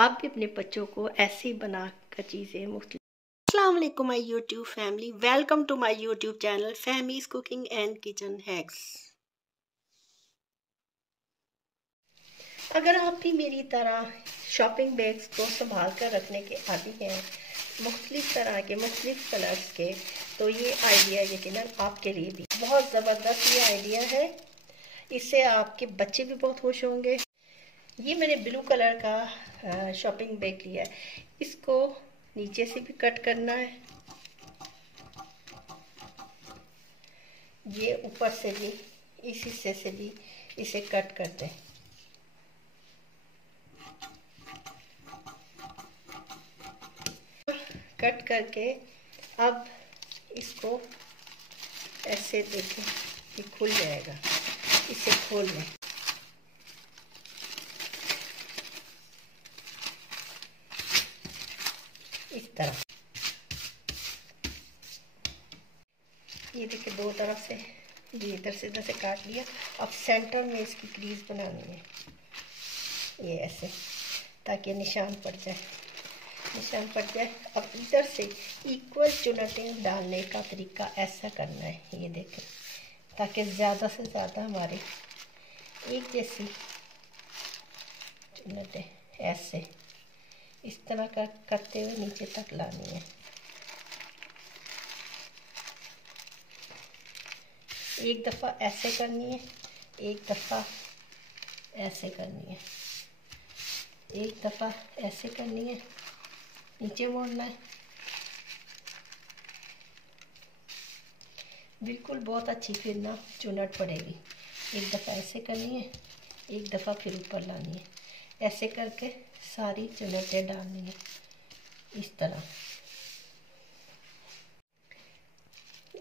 आप भी अपने बच्चों को ऐसे ही बना कर चीज़ें मुख्तलिफ। अस्सलाम वालेकुम my YouTube family, welcome to my YouTube channel Fahmi's cooking and kitchen hacks. अगर आप भी मेरी तरह शॉपिंग बैग्स को संभाल कर रखने के आदी हैं, मुख्तलिफ तरह के मुख्तलिफ कलर्स के, तो ये आइडिया यकीनन आपके लिए भी बहुत ज़बरदस्त ये आइडिया है। इससे आपके बच्चे भी बहुत खुश होंगे। ये मैंने ब्लू कलर का शॉपिंग बैग लिया है। इसको नीचे से भी कट करना है, ये ऊपर से भी, इस हिस्से से भी इसे कट कर दें। कट करके अब इसको ऐसे देखें, ये खुल जाएगा। इसे खोल लें। इस तरह ये देखिए, दो तरफ से ये इधर से काट लिया। अब सेंटर में इसकी क्रीज बनानी है, ये ऐसे, ताकि निशान पड़ जाए। अब इधर से इक्वल चुनटें डालने का तरीका ऐसा करना है, ये देखें, ताकि ज़्यादा से ज़्यादा हमारे एक जैसी चुनटें ऐसे इस तरह करते हुए नीचे तक लानी है। एक दफ़ा ऐसे करनी है, एक दफ़ा ऐसे करनी है, एक दफ़ा ऐसे करनी है, नीचे मोड़ना है। बिल्कुल बहुत अच्छी फिर ना चुनट पड़ेगी। एक दफ़ा ऐसे करनी है, एक दफ़ा फिर ऊपर लानी है। ऐसे करके सारी चुनटें डालनी है इस तरह।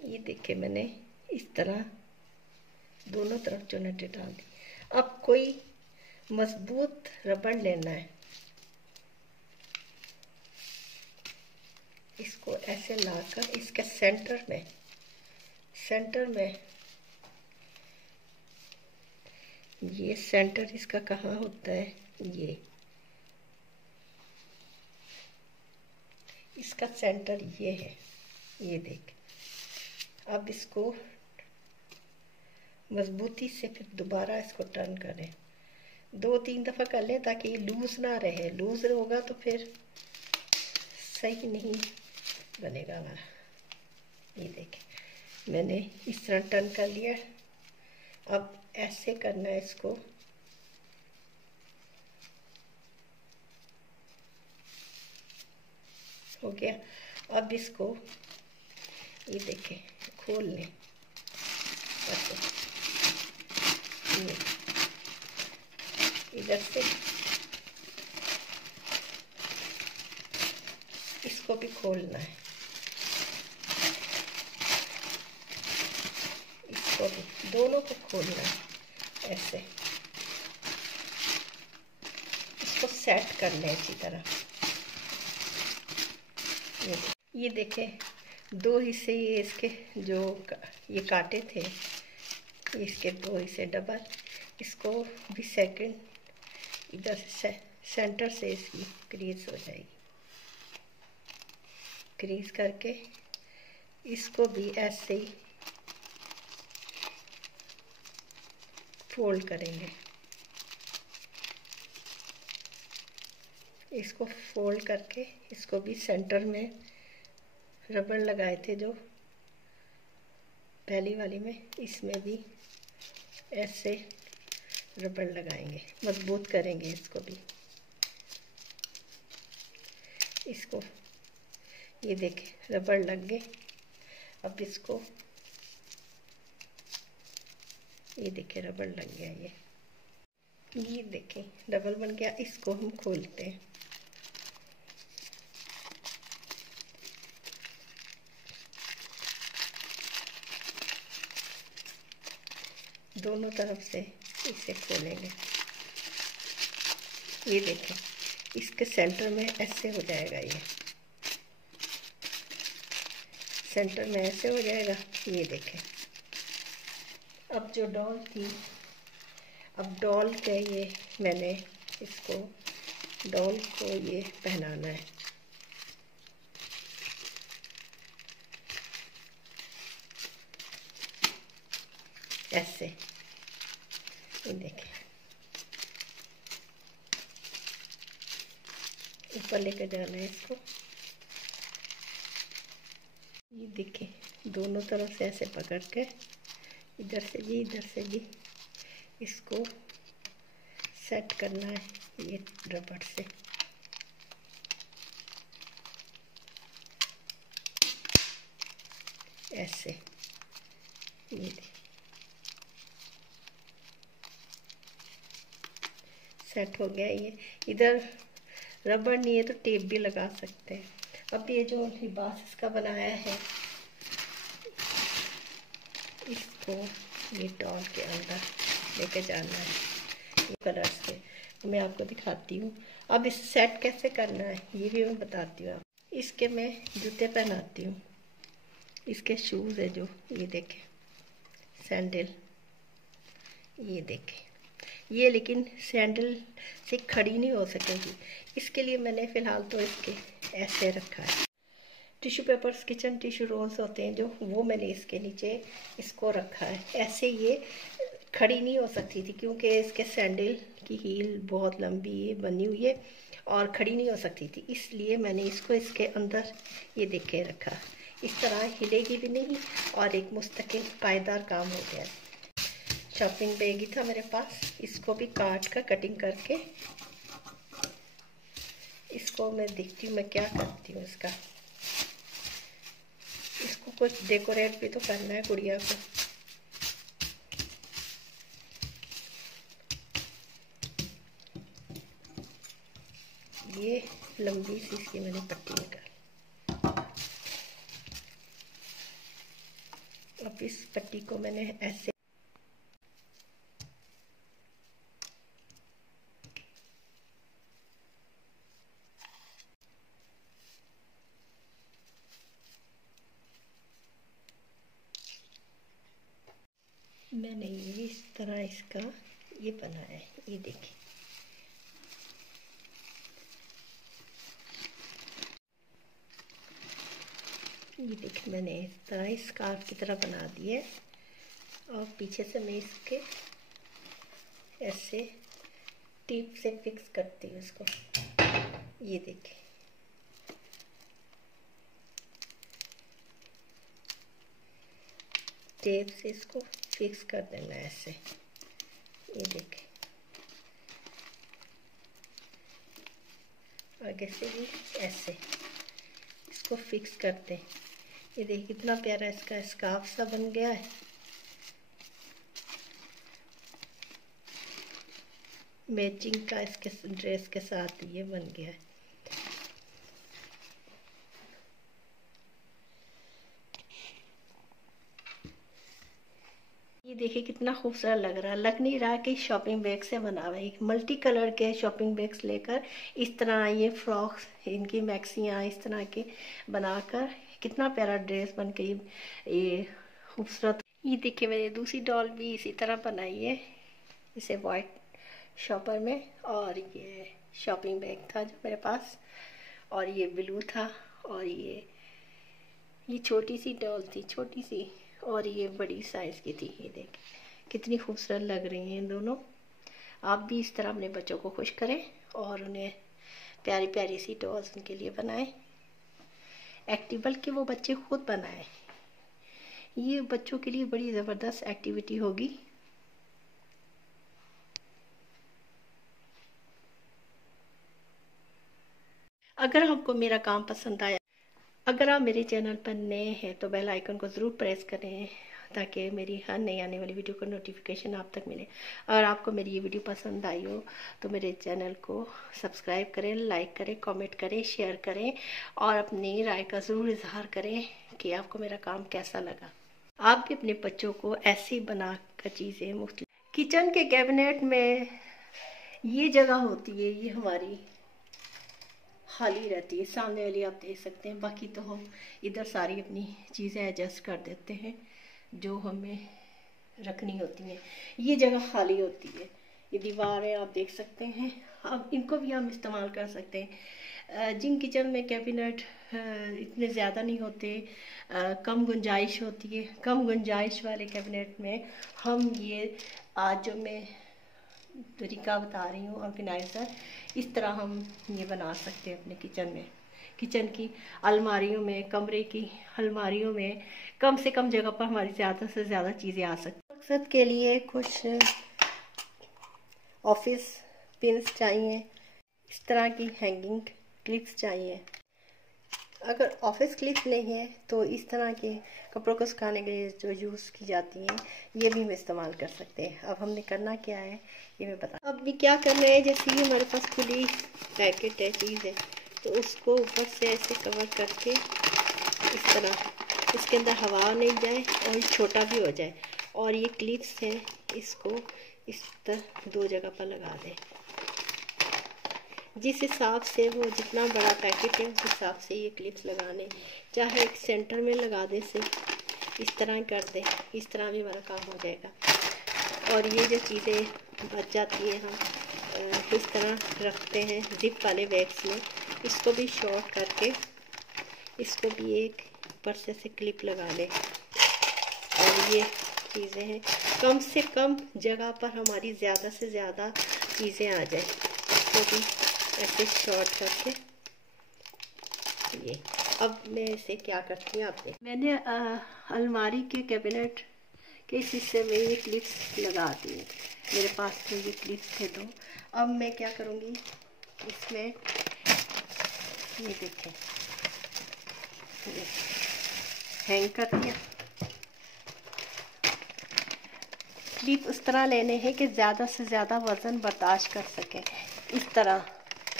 ये देखिए, मैंने इस तरह दोनों तरफ चुनटें डाल दी। अब कोई मजबूत रबड़ लेना है, इसको ऐसे लाकर इसके सेंटर में ये सेंटर इसका कहाँ होता है, ये इसका सेंटर ये है, ये देख। अब इसको मजबूती से फिर दोबारा इसको टर्न करें, 2-3 दफ़ा कर लें ताकि ये लूज ना रहे। लूज होगा तो फिर सही नहीं बनेगा हमारा। ये देखें, मैंने इस तरह टर्न कर लिया। अब ऐसे करना है इसको, हो गया। अब इसको ये देखें, खोल लें ऐसे, इधर से इसको भी खोलना है, इसको भी, दोनों को खोलना है ऐसे। इसको सेट कर लें अच्छी तरह। ये देखें, दो हिस्से ये इसके जो ये काटे थे, इसके दो हिस्से डबल। इसको भी सेकंड इधर से सेंटर से इसकी क्रीज हो जाएगी। क्रीज करके इसको भी ऐसे ही फोल्ड करेंगे। इसको फोल्ड करके इसको भी सेंटर में रबड़ लगाए थे जो पहली वाली में, इसमें भी ऐसे रबड़ लगाएंगे, मजबूत करेंगे इसको भी। इसको ये देखें, रबड़ लग गए। अब इसको ये देखें, रबड़ लग गया। ये देखें, डबल बन गया। इसको हम खोलते हैं। दोनों तरफ से इसे खोलेंगे। ये देखें, इसके सेंटर में ऐसे हो जाएगा, ये सेंटर में ऐसे हो जाएगा। ये देखें, अब जो डॉल थी, अब डॉल के ये मैंने इसको डॉल को ये पहनाना है। ऐसे ये देखें, ऊपर लेकर जाना है इसको। ये देखें, दोनों तरफ से ऐसे पकड़ के इधर से भी इधर से भी इसको सेट करना है ये रबड़ से। ऐसे ये सेट हो गया। ये इधर रबड़ नहीं है तो टेप भी लगा सकते हैं। अब ये जो लिबास इसका बनाया है, इसको ये डॉल के अंदर लेके जाना है ये कलर से। तो मैं आपको दिखाती हूँ। अब इस सेट कैसे करना है ये भी मैं बताती हूँ। इसके मैं जूते पहनाती हूँ। इसके शूज़ है जो, ये देखें, सैंडल, ये देखें। ये लेकिन सैंडल से खड़ी नहीं हो सकेगी, इसके लिए मैंने फ़िलहाल तो इसके ऐसे रखा है। Tissue papers, kitchen tissue roles होते हैं जो, वो मैंने इसके नीचे इसको रखा है। ऐसे ये खड़ी नहीं हो सकती थी क्योंकि इसके सैंडल की हील बहुत लंबी बनी हुई है और खड़ी नहीं हो सकती थी, इसलिए मैंने इसको इसके अंदर ये देखे रखा। इस तरह हिलेगी भी नहीं और एक मुस्तकिल पायदार काम हो गया। शॉपिंग बैग ही था मेरे पास, इसको भी काट कर कटिंग करके इसको मैं देखती हूँ मैं क्या करती हूँ इसका। इसको कुछ डेकोरेट भी तो करना है गुड़िया को। ये लंबी सी इसकी मैंने पट्टी निकाली। अब इस पट्टी को मैंने ऐसे मैंने ये इस तरह इसका ये बनाया है, ये देखिए। ये देखिए, मैंने इस तरह स्कार्फ की तरह बना दी है और पीछे से मैं इसके ऐसे टिप से फिक्स करती हूँ इसको। ये देखिए, टेप से इसको फिक्स कर देना है ऐसे। ये देखिए, आगे से भी ऐसे इसको फिक्स करते हैं। ये देखिए कितना प्यारा इसका स्कार्फ सा बन गया है। मैचिंग का इसके ड्रेस के साथ ये बन गया है। ये देखिए कितना खूबसूरत लग रहा है। लग नहीं रहा कि शॉपिंग बैग से बना हुआ है। मल्टी कलर के शॉपिंग बैग्स लेकर इस तरह ये फ्रॉक्स, इनकी मैक्सियाँ इस तरह के बनाकर कितना प्यारा ड्रेस बन के ये खूबसूरत। ये देखिए, मैंने दूसरी डॉल भी इसी तरह बनाई है, इसे वाइट शॉपर में। और ये शॉपिंग बैग था जो मेरे पास, और ये ब्लू था, और ये छोटी सी डॉल थी, छोटी सी, और ये बड़ी साइज़ की थी। ये देख कितनी खूबसूरत लग रही हैं दोनों। आप भी इस तरह अपने बच्चों को खुश करें और उन्हें प्यारी प्यारी सी डॉल्स उनके लिए बनाएं। एक्टिवल के वो बच्चे खुद बनाएं। ये बच्चों के लिए बड़ी ज़बरदस्त एक्टिविटी होगी। अगर आपको मेरा काम पसंद आया, अगर आप मेरे चैनल पर नए हैं तो बेल आइकन को ज़रूर प्रेस करें ताकि मेरी हर नई आने वाली वीडियो का नोटिफिकेशन आप तक मिले। और आपको मेरी ये वीडियो पसंद आई हो तो मेरे चैनल को सब्सक्राइब करें, लाइक करें, कमेंट करें, शेयर करें और अपनी राय का ज़रूर इजहार करें कि आपको मेरा काम कैसा लगा। आप भी अपने बच्चों को ऐसी बना कर चीज़ें मुख्तलिफ। किचन के कैबिनेट में ये जगह होती है, ये हमारी खाली रहती है, सामने वाली आप देख सकते हैं। बाकी तो हम इधर सारी अपनी चीज़ें एडजस्ट कर देते हैं जो हमें रखनी होती हैं। ये जगह खाली होती है, ये दीवारें आप देख सकते हैं। अब इनको भी हम इस्तेमाल कर सकते हैं। जिन किचन में कैबिनेट इतने ज़्यादा नहीं होते, कम गुंजाइश होती है, कम गुंजाइश वाले कैबिनेट में हम ये आज जो मैं तरीका बता रही हूँ ऑर्गेनाइज़र, इस तरह हम ये बना सकते हैं अपने किचन में। किचन की अलमारियों में, कमरे की अलमारियों में कम से कम जगह पर हमारी ज़्यादा से ज़्यादा चीज़ें आ सकती हैं। मकसद के लिए कुछ ऑफिस पिन्स चाहिए, इस तरह की हैंगिंग क्लिप्स चाहिए। अगर ऑफिस क्लिप नहीं है तो इस तरह के कपड़ों को सुखाने के लिए जो यूज़ की जाती हैं ये भी हम इस्तेमाल कर सकते हैं। अब हमने करना क्या है ये मैं बता। अब भी क्या करना है, जैसे कि हमारे पास खुली पैकेट है, चीज़ है, तो उसको ऊपर से ऐसे कवर करके इस तरह इसके अंदर हवा नहीं जाए और ये छोटा भी हो जाए। और ये क्लिप्स है, इसको इस तरह 2 जगह पर लगा दें। जिस हिसाब से वो जितना बड़ा पैकेट है उस हिसाब से ये क्लिप्स लगाने, चाहे एक सेंटर में लगा दे से इस तरह कर दे, इस तरह भी हमारा काम हो जाएगा। और ये जो चीज़ें बच जाती हैं हम इस तरह रखते हैं जिप वाले बैग्स में, इसको भी शॉर्ट करके इसको भी एक ऊपर से क्लिप लगा लें। और ये चीज़ें हैं, कम से कम जगह पर हमारी ज़्यादा से ज़्यादा चीज़ें आ जाए, इसको भी ऐसे शॉर्ट करके ये। अब मैं इसे क्या करती हूँ आप देख। मैंने अलमारी के कैबिनेट के इस हिस्से में ये क्लिप्स लगा दी है, मेरे पास तो ये क्लिप्स थे 2। अब मैं क्या करूँगी, इसमें ये देखें ये हैंग कर दिया। क्लिप उस तरह लेने हैं कि ज़्यादा से ज़्यादा वज़न बर्दाश्त कर सकें, इस तरह।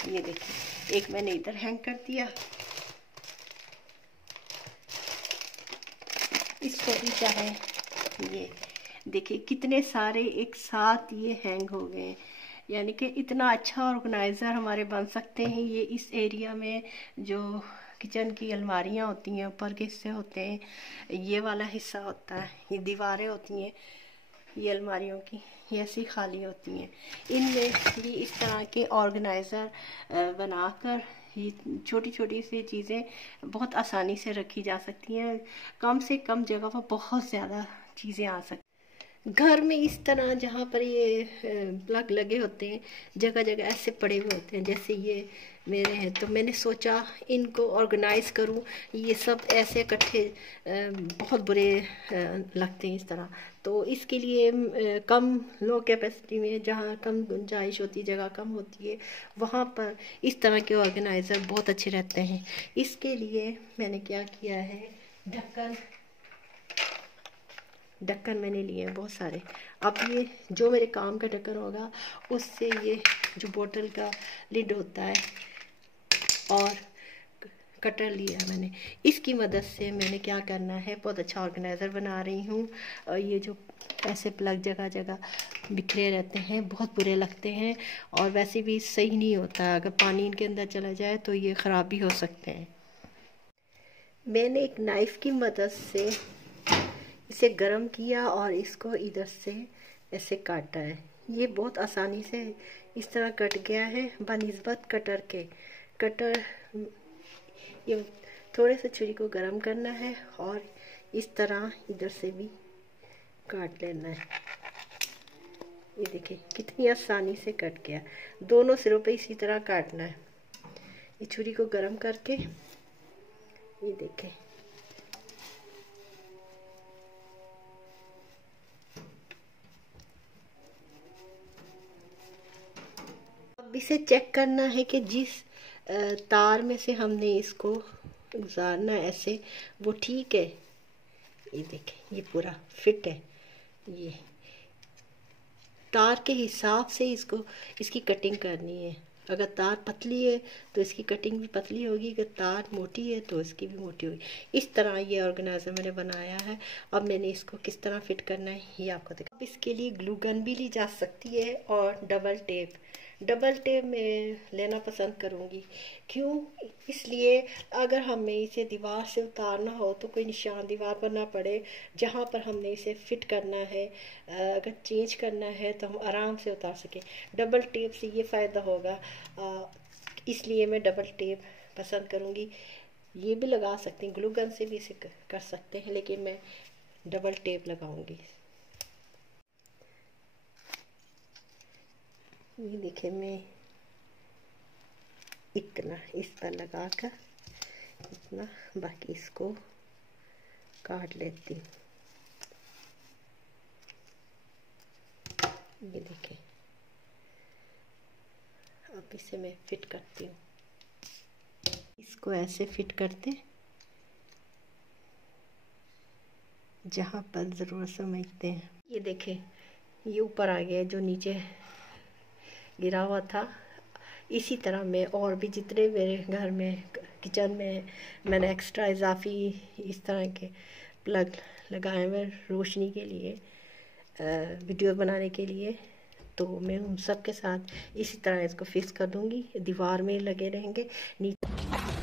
ये देखिए, एक मैंने इधर हैंग कर दिया, इसको भी चाहे ये देखिए कितने सारे एक साथ ये हैंग हो गए। यानी कि इतना अच्छा ऑर्गेनाइज़र हमारे बन सकते हैं। ये इस एरिया में जो किचन की अलमारियाँ होती हैं, ऊपर के हिस्से होते हैं, ये वाला हिस्सा होता है, ये दीवारें होती हैं ये अलमारियों की, ये ऐसी खाली होती हैं। इनमें भी इस तरह के ऑर्गेनाइज़र बनाकर ये छोटी छोटी सी चीज़ें बहुत आसानी से रखी जा सकती हैं। कम से कम जगह पर बहुत ज़्यादा चीज़ें आ सकती हैं। घर में इस तरह जहाँ पर ये प्लग लगे होते हैं, जगह जगह ऐसे पड़े हुए होते हैं, जैसे ये मेरे हैं, तो मैंने सोचा इनको ऑर्गेनाइज़ करूँ। ये सब ऐसे इकट्ठे बहुत बुरे लगते हैं इस तरह। तो इसके लिए कम लो कैपेसिटी में, जहाँ कम गुंजाइश होती है, जगह कम होती है, वहाँ पर इस तरह के ऑर्गेनाइज़र बहुत अच्छे रहते हैं। इसके लिए मैंने क्या किया है, ढक्कन मैंने लिए हैं बहुत सारे। अब ये जो मेरे काम का ढक्कन होगा उससे ये जो बोतल का लिड होता है और कटर लिया मैंने, इसकी मदद से मैंने क्या करना है, बहुत अच्छा ऑर्गेनाइज़र बना रही हूँ। ये जो ऐसे प्लग जगह जगह बिखरे रहते हैं बहुत बुरे लगते हैं और वैसे भी सही नहीं होता, अगर पानी इनके अंदर चला जाए तो ये ख़राब भी हो सकते हैं। मैंने एक नाइफ़ की मदद से इसे गर्म किया और इसको इधर से ऐसे काटा है। ये बहुत आसानी से इस तरह कट गया है बनिस्बत कटर के। कटर ये थोड़े से छुरी को गर्म करना है और इस तरह इधर से भी काट लेना है। ये देखिए कितनी आसानी से कट गया। दोनों सिरों पे इसी तरह काटना है। ये छुरी को गर्म करके ये देखें, अब इसे चेक करना है कि जिस तार में से हमने इसको गुजारना है ऐसे, वो ठीक है। ये देखें ये पूरा फिट है। ये तार के हिसाब से इसको इसकी कटिंग करनी है। अगर तार पतली है तो इसकी कटिंग भी पतली होगी, अगर तार मोटी है तो इसकी भी मोटी होगी। इस तरह ये ऑर्गेनाइज़र मैंने बनाया है। अब मैंने इसको किस तरह फिट करना है ये आपको दिखा। अब इसके लिए ग्लू गन भी ली जा सकती है और डबल टेप मैं लेना पसंद करूँगी। क्यों? इसलिए अगर हमें इसे दीवार से उतारना हो तो कोई निशान दीवार पर ना पड़े। जहाँ पर हमने इसे फिट करना है, अगर चेंज करना है तो हम आराम से उतार सकें। डबल टेप से ये फ़ायदा होगा, इसलिए मैं डबल टेप पसंद करूँगी। ये भी लगा सकते हैं, ग्लू गन से भी इसे कर सकते हैं, लेकिन मैं डबल टेप लगाऊंगी। ये देखिए, मैं इतना इस पर लगा कर इतना, बाकी इसको काट लेती हूँ। ये देखिए, अब इसे मैं फिट करती हूँ। इसको ऐसे फिट करते, जहाँ पर ज़रूरत समझते हैं। ये देखें, ये ऊपर आ गया जो नीचे गिरा हुआ था। इसी तरह मैं और भी जितने मेरे घर में किचन में मैंने एक्स्ट्रा इजाफी इस तरह के प्लग लगाए हुए रोशनी के लिए, वीडियो बनाने के लिए, तो मैं उन सब के साथ इसी तरह इसको फिक्स कर दूंगी। दीवार में लगे रहेंगे नीचे।